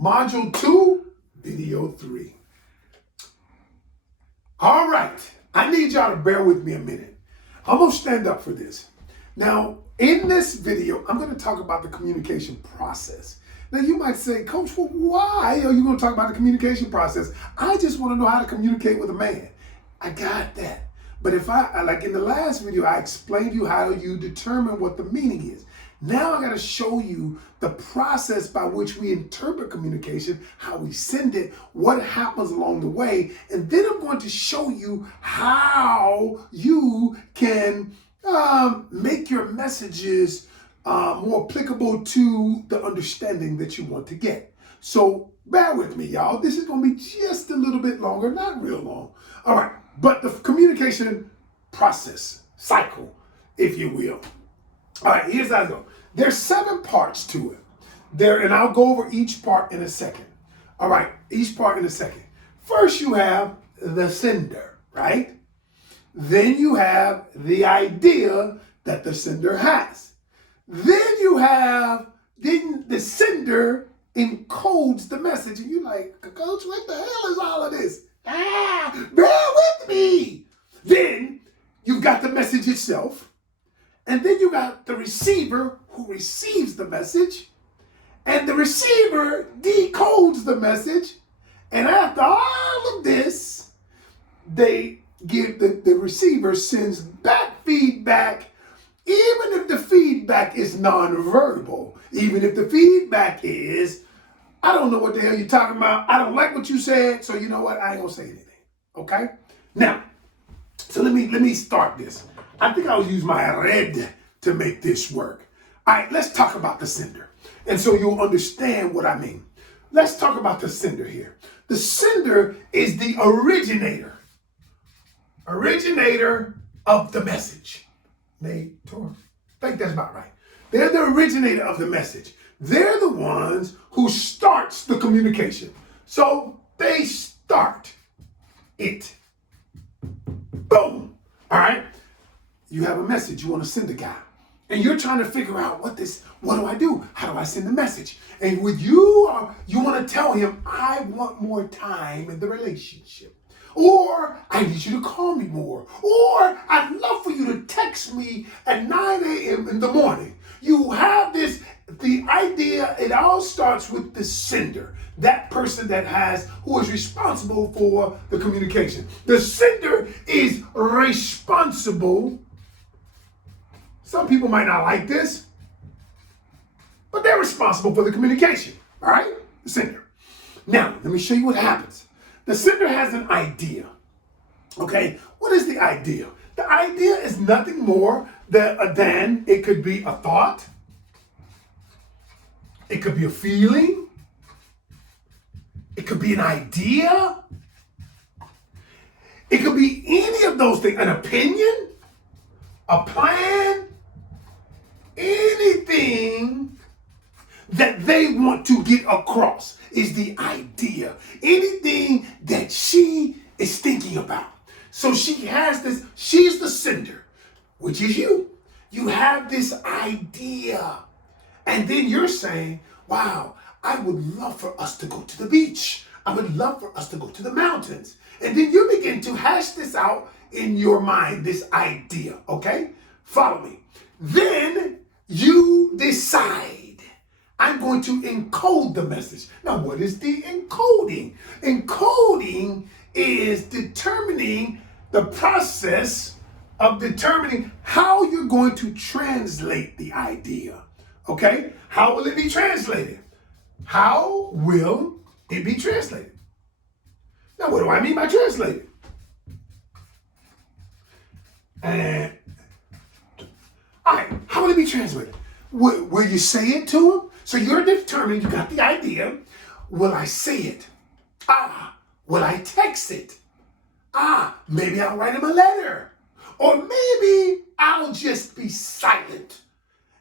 Module 2, Video 3. All right, I need y'all to bear with me a minute. I'm gonna stand up for this. Now, in this video, I'm gonna talk about the communication process. Now, you might say, Coach, well, why are you gonna talk about the communication process? I just wanna know how to communicate with a man. I got that. But if like in the last video, I explained to you how you determine what the meaning is. Now I got to show you the process by which we interpret communication, how we send it, what happens along the way, and then I'm going to show you how you can make your messages more applicable to the understanding that you want to get. So bear with me, y'all. This is going to be just a little bit longer, not real long. All right, but the communication process, cycle, if you will. All right, here's how I go. There's 7 parts to it. And I'll go over each part in a second. All right, each part in a second. First, you have the sender, right? Then you have the idea that the sender has. Then the sender encodes the message. And you're like, Coach, what the hell is all of this? Bear with me. Then you've got the message itself. And then you got the receiver who receives the message. And the receiver decodes the message. And after all of this, they give the receiver sends back feedback, even if the feedback is nonverbal. Even if the feedback is, I don't know what the hell you're talking about. I don't like what you said. So you know what? I ain't gonna say anything. Okay? Now, so let me start this. I think I'll use my red to make this work. All right, let's talk about the sender. And so you'll understand what I mean. Let's talk about the sender here. The sender is the originator of the message. I think that's about right. They're the originator of the message. They're the ones who starts the communication. So they start it. Boom. All right. You have a message you want to send a guy. And you're trying to figure out what do I do? How do I send the message? And with you want to tell him, I want more time in the relationship. Or I need you to call me more. Or I'd love for you to text me at 9 a.m. in the morning. You have the idea, it all starts with the sender. That person who is responsible for the communication. The sender is responsible. Some people might not like this, but they're responsible for the communication, all right? The sender. Now, let me show you what happens. The sender has an idea, okay? What is the idea? The idea is nothing more than it could be a thought, it could be a feeling, it could be an idea, it could be any of those things, an opinion, a plan, anything that they want to get across is the idea. Anything that she is thinking about. So she has this, she's the sender, which is you. You have this idea. And then you're saying, wow, I would love for us to go to the beach. I would love for us to go to the mountains. And then you begin to hash this out in your mind, this idea, okay? Follow me. Then you decide, I'm going to encode the message. Now, what is the encoding? Encoding is determining the process of determining how you're going to translate the idea, okay? How will it be translated? How will it be translated? Now, what do I mean by translated? And all right, how will it be translated? Will you say it to him? So you're determined, you got the idea. Will I say it? Will I text it? Maybe I'll write him a letter. Or maybe I'll just be silent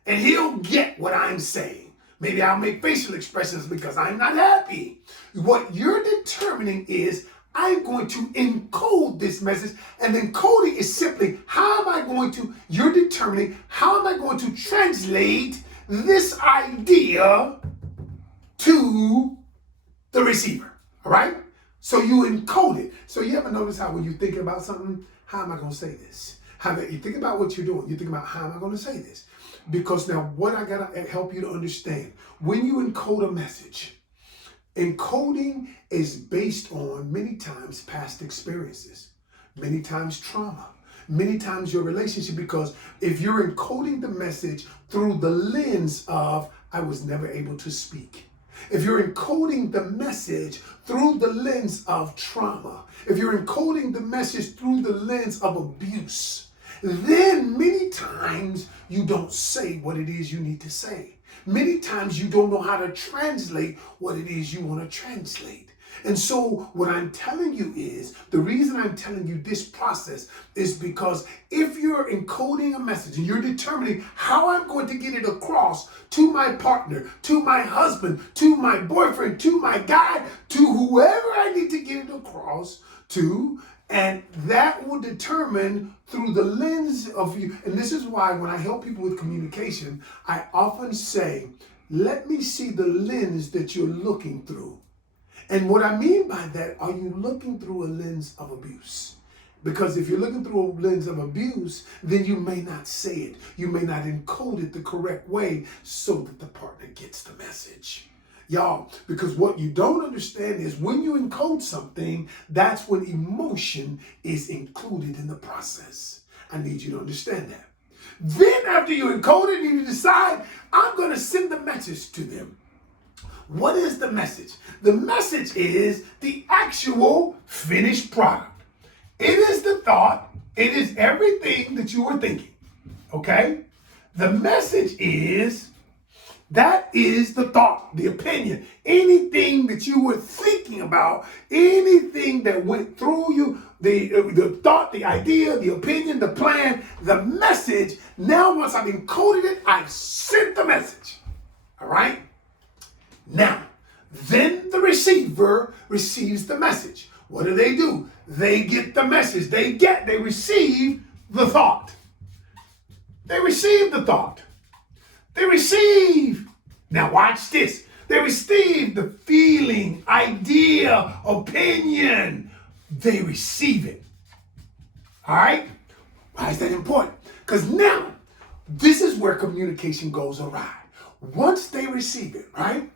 and he'll get what I'm saying. Maybe I'll make facial expressions because I'm not happy. What you're determining is, I'm going to encode this message, and encoding is simply you're determining how am I going to translate this idea to the receiver. All right? So you encode it. So you ever notice how when you're thinking about something, how am I going to say this? You think about what you're doing. You think about how am I going to say this? Because now what I got to help you to understand, when you encode a message, encoding is based on many times past experiences, many times trauma, many times your relationship, because if you're encoding the message through the lens of, I was never able to speak. If you're encoding the message through the lens of trauma, if you're encoding the message through the lens of abuse, then many times you don't say what it is you need to say. Many times you don't know how to translate what it is you want to translate. And so what I'm telling you is, the reason I'm telling you this process is because if you're encoding a message and you're determining how I'm going to get it across to my partner, to my husband, to my boyfriend, to my guy, to whoever I need to get it across to, and that will determine through the lens of you. And this is why when I help people with communication, I often say, let me see the lens that you're looking through. And what I mean by that, are you looking through a lens of abuse? Because if you're looking through a lens of abuse, then you may not say it. You may not encode it the correct way so that the partner gets the message. Y'all, because what you don't understand is when you encode something, that's when emotion is included in the process. I need you to understand that. Then after you encode it, you decide, I'm going to send the message to them. What is the message? The message is the actual finished product. It is the thought. It is everything that you were thinking. Okay? The message is, that is the thought, the opinion, anything that you were thinking about, anything that went through you, the thought, the idea, the opinion, the plan, the message. Now, once I've encoded it, I've sent the message. All right? Now, then the receiver receives the message. What do? They get the message. They receive the thought. They receive the thought. They receive, now watch this. They receive the feeling, idea, opinion. They receive it. All right? Why is that important? Because now, this is where communication goes awry. Once they receive it, right?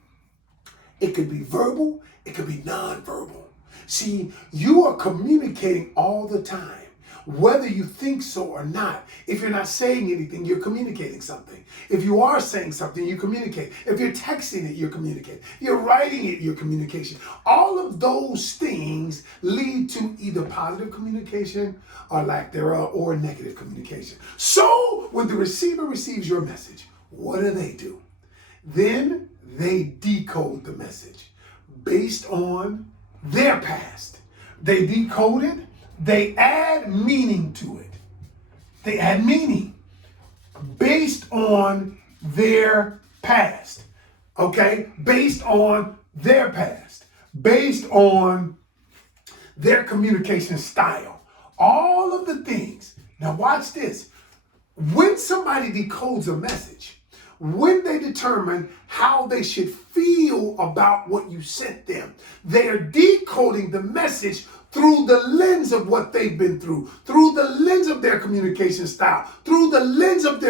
It could be verbal, it could be nonverbal. See, you are communicating all the time, whether you think so or not. If you're not saying anything, you're communicating something. If you are saying something, you communicate. If you're texting it, you're communicating. You're writing it, you're communication. All of those things lead to either positive communication or lack thereof, or negative communication. So when the receiver receives your message, what do? Then they decode the message based on their past. They decode it. They add meaning to it. They add meaning based on their past. Okay? Based on their past. Based on their communication style. All of the things. Now watch this. When somebody decodes a message, when they determine how they should feel about what you sent them, they are decoding the message through the lens of what they've been through the lens of their communication style, through the lens of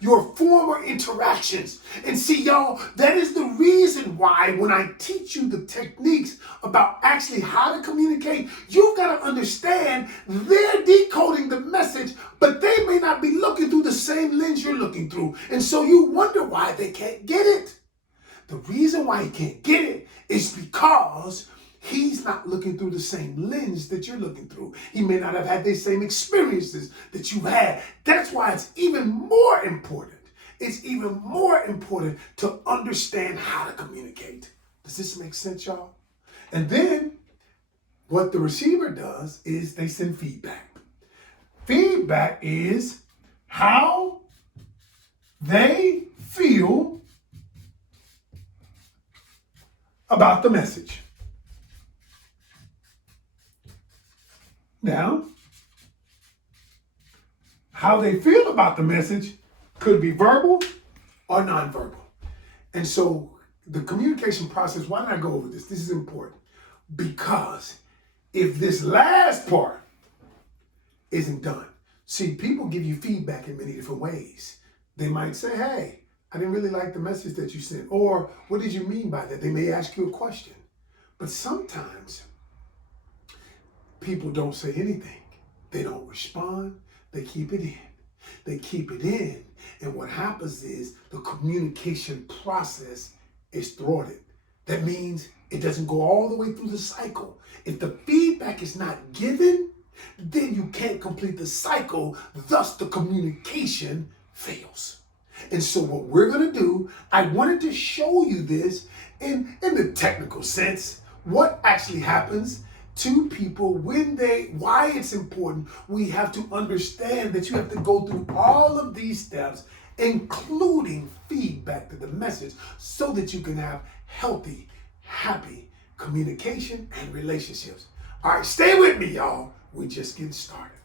your former interactions. And see, y'all, that is the reason why when I teach you the techniques about actually how to communicate, you've got to understand they're decoding the message, but they may not be looking through the same lens you're looking through. And so you wonder why they can't get it. The reason why he can't get it is because he's not looking through the same lens that you're looking through. He may not have had the same experiences that you had. That's why it's even more important. It's even more important to understand how to communicate. Does this make sense, y'all? And then what the receiver does is they send feedback. Feedback is how they feel about the message. Now, how they feel about the message could be verbal or nonverbal. And so the communication process, why did I go over this? This is important. Because if this last part isn't done, see, people give you feedback in many different ways. They might say, hey, I didn't really like the message that you sent. Or what did you mean by that? They may ask you a question. But sometimes people don't say anything. They don't respond. They keep it in. They keep it in. And what happens is the communication process is thwarted. That means it doesn't go all the way through the cycle. If the feedback is not given, then you can't complete the cycle. Thus, the communication fails. And so what we're going to do, I wanted to show you this in the technical sense, what actually happens to people why it's important. We have to understand that you have to go through all of these steps, including feedback to the message, so that you can have healthy, happy communication and relationships. All right, stay with me, y'all. We're just getting started.